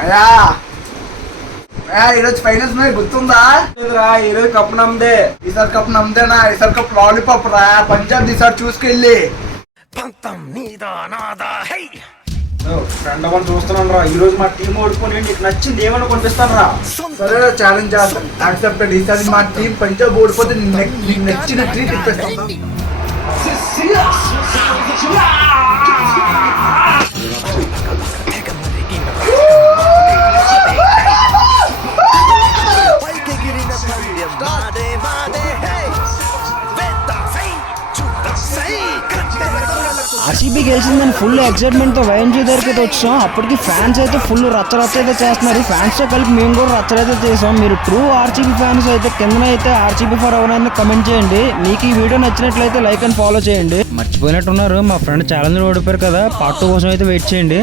అయ్యా ఈరోజు ఫైనల్స్ మీద గుర్తుందా? ఈరోజు కప్ నమ్మదే. ఈసారి కప్ నమ్మదేనా? ఈసారి కప్ లాలీపాప్ రా. పంజాబ్ ఈసారి చూసుకెళ్ళి ఫ్రెండ్ అవ్వని చూస్తున్నాను రా. ఈ రోజు మా టీం ఓడిపోయి నీకు నచ్చింది ఏమన్నా కొనిపిస్తాను రా. సరే ఛాలెంజ్ చేస్తాను, యాక్సెప్టెడ్. ఈసారి మా టీం పంజాబ్ ఓడిపోతే నీకు నచ్చిన ట్రీట్ ఇప్పిస్తాను. ఆర్సీబీ గెలిచిందని ఫుల్ ఎక్సైట్మెంట్ తో వైఎన్జీ దగ్గరికి అయితే వచ్చాం. అప్పటికి ఫ్యాన్స్ అయితే ఫుల్ రచ్చరచ్చ అయితే చేస్తున్నారు. ఫ్యాన్స్ తో కలిపి మేము కూడా రచ్చరైతే చేసాం. మీరు ట్రూ ఆర్సీబీ ఫ్యాన్స్ అయితే కింద అయితే ఆర్సీబీ ఫర్ ఎవరైనా కమెంట్ చేయండి. మీకు ఈ వీడియో నచ్చినట్లయితే లైక్ అండ్ ఫాలో చేయండి. మర్చిపోయినట్టున్నారు, మా ఫ్రెండ్ ఛాలెంజ్ ఓడిపోయారు కదా, పార్ట్ 2 కోసం అయితే వెయిట్ చేయండి.